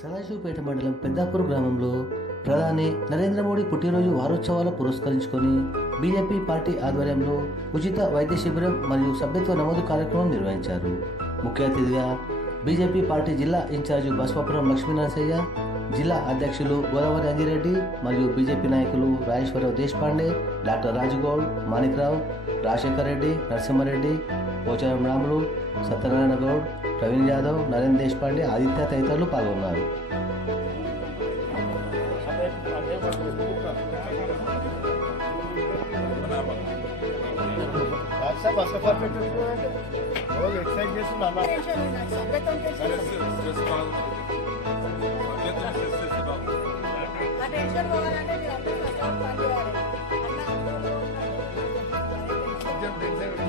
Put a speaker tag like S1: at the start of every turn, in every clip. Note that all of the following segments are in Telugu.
S1: సదాశివపేట మండలం పెద్దాపూర్ గ్రామంలో ప్రధాని నరేంద్ర మోడీ పుట్టినరోజు వారోత్సవాలు పురస్కరించుకొని బీజేపీ పార్టీ ఆధ్వర్యంలో ఉచిత వైద్య శిబిరం మరియు సభ్యత్వ నమోదు కార్యక్రమం నిర్వహించారు. ముఖ్య అతిథిగా బీజేపీ పార్టీ జిల్లా ఇన్ఛార్జి బస్వాపురం లక్ష్మీనరసయ్య జిల్లా అధ్యక్షులు గోదావరి అంజిరెడ్డి మరియు బీజేపీ నాయకులు రాజేశ్వరరావు దేశపాండే డాక్టర్ రాజుగౌడ్ మాణిక్రావు రాజశేఖర్ రెడ్డి నరసింహారెడ్డి పోచారం రాములు సత్యనారాయణ గౌడ్ ప్రవీణ్ యాదవ్ నరేంద్ర దేశపాండే ఆదిత్య తదితరులు పాల్గొన్నారు.
S2: సార్ బస్ పర్ఫెక్ట్ రోజు ఎక్సర్సైజ్ చేస్తున్నా నాదేదో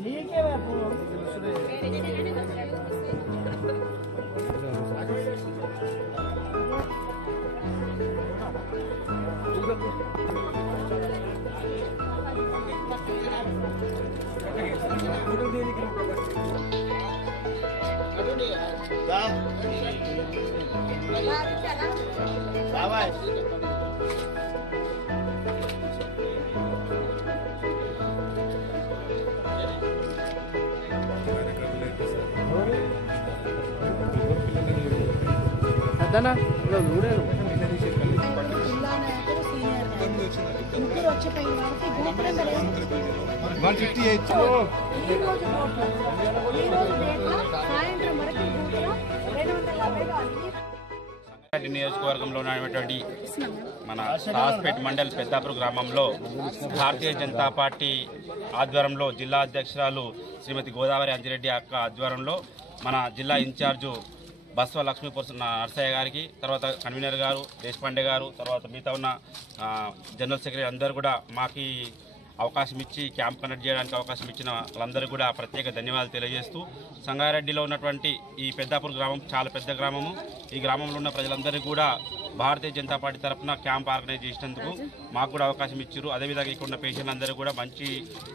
S3: ఈ రోజు డేట్లో
S4: సంగారెడ్డి నియోజకవర్గంలో ఉన్నటువంటి మన హాస్పేట్ మండల్ పెద్దాపురం గ్రామంలో భారతీయ జనతా పార్టీ ఆధ్వర్యంలో జిల్లా అధ్యక్షురాలు శ్రీమతి గోదావరి అంజిరెడ్డి అక్క ఆధ్వర్యంలో మన జిల్లా ఇన్ఛార్జు బస్వ లక్ష్మీపురం నర్సయ్య గారికి తర్వాత కన్వీనర్ గారు దేశపాండే గారు తర్వాత మిగతా ఉన్న జనరల్ సెక్రటరీ అందరూ కూడా మాకు అవకాశం ఇచ్చి క్యాంప్ కండక్ట్ చేయడానికి అవకాశం ఇచ్చిన వాళ్ళందరికీ కూడా ప్రత్యేక ధన్యవాదాలు తెలియజేస్తూ సంగారెడ్డిలో ఉన్నటువంటి ఈ పెద్దాపూర్ గ్రామం చాలా పెద్ద గ్రామము. ఈ గ్రామంలో ఉన్న ప్రజలందరికీ కూడా భారతీయ జనతా పార్టీ తరఫున క్యాంప్ ఆర్గనైజ్ చేసినందుకు మాకు కూడా అవకాశం ఇచ్చారు. అదేవిధంగా ఇక్కడ ఉన్న పేషెంట్లు అందరూ కూడా మంచి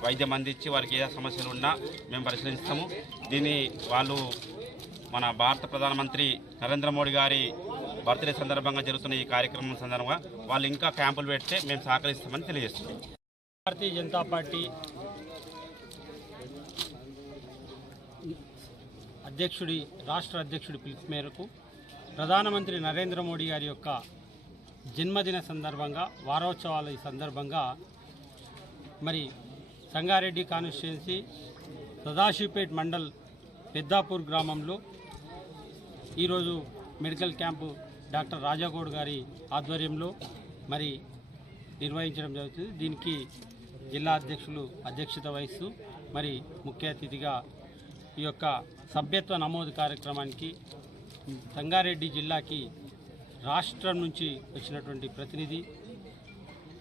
S4: వైద్యం అందించి వారికి ఏ సమస్యలు ఉన్నా మేము పరిశీలిస్తాము. దీన్ని వాళ్ళు మన భారత ప్రధానమంత్రి నరేంద్ర మోడీ గారి బర్త్డే సందర్భంగా జరుగుతున్న ఈ కార్యక్రమం సందర్భంగా వాళ్ళు ఇంకా క్యాంపులు పెడితే మేము సహకరిస్తామని తెలియజేస్తున్నాం.
S5: భారతీయ జనతా పార్టీ అధ్యక్షుడి రాష్ట్ర అధ్యక్షుడి పిలుపు మేరకు ప్రధానమంత్రి నరేంద్ర మోడీ గారి యొక్క జన్మదిన సందర్భంగా వారోత్సవాల ఈ సందర్భంగా మరి సంగారెడ్డి కాన్స్టిట్యున్సీ సదాశివపేట్ మండల్ పెద్దాపూర్ గ్రామంలో ఈరోజు మెడికల్ క్యాంపు డాక్టర్ రాజాగౌడ్ గారి ఆధ్వర్యంలో మరి నిర్వహించడం జరుగుతుంది. దీనికి జిల్లా అధ్యక్షులు అధ్యక్షత వహిస్తూ మరి ముఖ్య అతిథిగా ఈ యొక్క సభ్యత్వ నమోదు కార్యక్రమానికి సంగారెడ్డి జిల్లాకి రాష్ట్రం నుంచి వచ్చినటువంటి ప్రతినిధి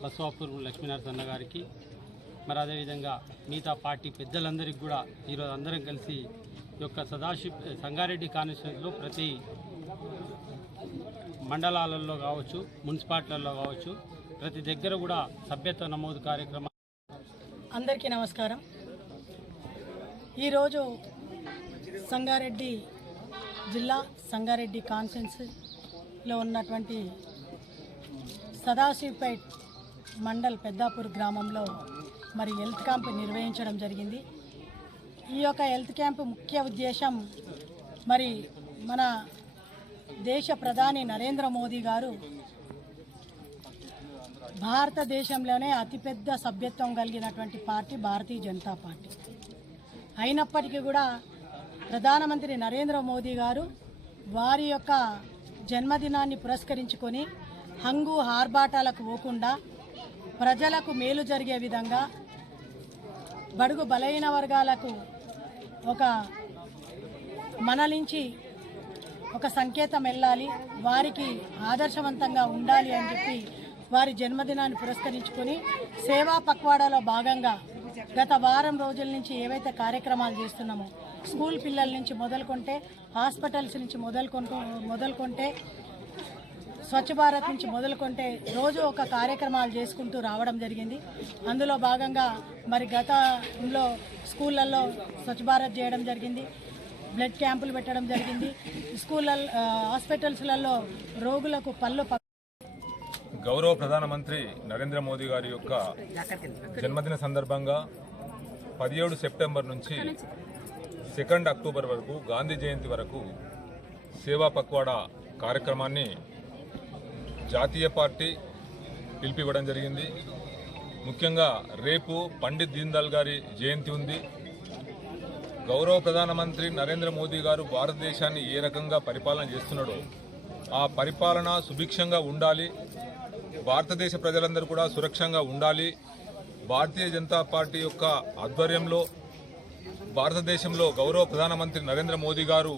S5: బసవాపూర్ లక్ష్మీనరసన్న గారికి మరి అదేవిధంగా మిగతా పార్టీ పెద్దలందరికీ కూడా ఈరోజు అందరం కలిసి యొక్క సదాశివ్ సంగారెడ్డి కాన్స్టిట్యూన్సీలో ప్రతి మండలాలలో కావచ్చు మున్సిపాలిటీలలో కావచ్చు ప్రతి దగ్గర కూడా సభ్యత్వ నమోదు కార్యక్రమం.
S3: అందరికీ నమస్కారం. ఈరోజు సంగారెడ్డి జిల్లా సంగారెడ్డి కాన్ఫరెన్స్ ఉన్నటువంటి సదాశివపేట్ మండల్ పెద్దాపూర్ గ్రామంలో మరి హెల్త్ క్యాంప్ నిర్వహించడం జరిగింది. ఈ యొక్క హెల్త్ క్యాంప్ ముఖ్య ఉద్దేశం మరి మన దేశ ప్రధాని నరేంద్ర మోదీ గారు భారతదేశంలోనే అతిపెద్ద సభ్యత్వం కలిగినటువంటి పార్టీ భారతీయ జనతా పార్టీ. అయినప్పటికీ కూడా ప్రధానమంత్రి నరేంద్ర మోదీ గారు వారి యొక్క జన్మదినాన్ని పురస్కరించుకొని హంగు ఆర్భాటాలకు పోకుండా ప్రజలకు మేలు జరిగే విధంగా బడుగు బలహీన వర్గాలకు ఒక మనలించి ఒక సంకేతం వెళ్ళాలి వారికి ఆదర్శవంతంగా ఉండాలి అని చెప్పి వారి జన్మదినాన్ని పురస్కరించుకొని సేవా పక్వాడాలో భాగంగా గత వారం రోజుల నుంచి ఏవైతే కార్యక్రమాలు చేస్తున్నామో స్కూల్ పిల్లల నుంచి మొదలుకొంటే హాస్పిటల్స్ నుంచి మొదలుకొంటూ మొదలుకొంటే స్వచ్ఛ భారత్ నుంచి మొదలుకొంటే రోజు ఒక కార్యక్రమాలు చేసుకుంటూ రావడం జరిగింది. అందులో భాగంగా మరి గతంలో స్కూళ్ళల్లో స్వచ్ఛ భారత్ చేయడం జరిగింది. బ్లడ్ క్యాంపులు పెట్టడం జరిగింది. స్కూళ్ళల్లో హాస్పిటల్స్లలో రోగులకు పళ్ళు
S6: గౌరవ ప్రధానమంత్రి నరేంద్ర మోదీ గారి యొక్క జన్మదిన సందర్భంగా పదిహేడు సెప్టెంబర్ నుంచి సెకండ్ అక్టోబర్ వరకు గాంధీ జయంతి వరకు సేవా పక్వాడా కార్యక్రమాన్ని జాతీయ పార్టీ పిలిపివ్వడం జరిగింది. ముఖ్యంగా రేపు పండిత్ దీన్దయాల్ గారి జయంతి ఉంది. గౌరవ ప్రధానమంత్రి నరేంద్ర మోదీ గారు భారతదేశాన్ని ఏ రకంగా పరిపాలన చేస్తున్నాడో ఆ పరిపాలన సుభిక్షంగా ఉండాలి. భారతదేశ ప్రజలందరూ కూడా సురక్షంగా ఉండాలి. భారతీయ జనతా పార్టీ యొక్క ఆధ్వర్యంలో భారతదేశంలో గౌరవ ప్రధానమంత్రి నరేంద్ర మోదీ గారు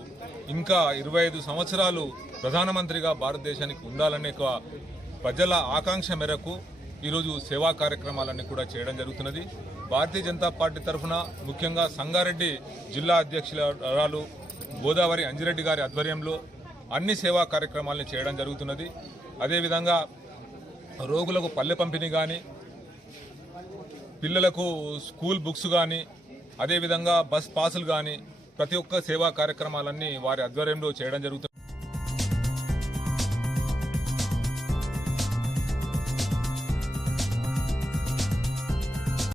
S6: ఇంకా ఇరవై ఐదు సంవత్సరాలు ప్రధానమంత్రిగా భారతదేశానికి ఉండాలనే ప్రజల ఆకాంక్ష మేరకు ఈరోజు సేవా కార్యక్రమాలన్నీ కూడా చేయడం జరుగుతున్నది. భారతీయ జనతా పార్టీ తరఫున ముఖ్యంగా సంగారెడ్డి జిల్లా అధ్యక్షురాలు గోదావరి అంజిరెడ్డి గారి ఆధ్వర్యంలో అన్ని సేవా కార్యక్రమాలను చేయడం జరుగుతున్నది. అదేవిధంగా రోగులకు పల్లె పంపిణీ కానీ పిల్లలకు స్కూల్ బుక్స్ కానీ అదేవిధంగా బస్ పాసులు కానీ ప్రతి ఒక్క సేవా కార్యక్రమాలన్నీ వారి ఆధ్వర్యంలో చేయడం జరుగుతుంది.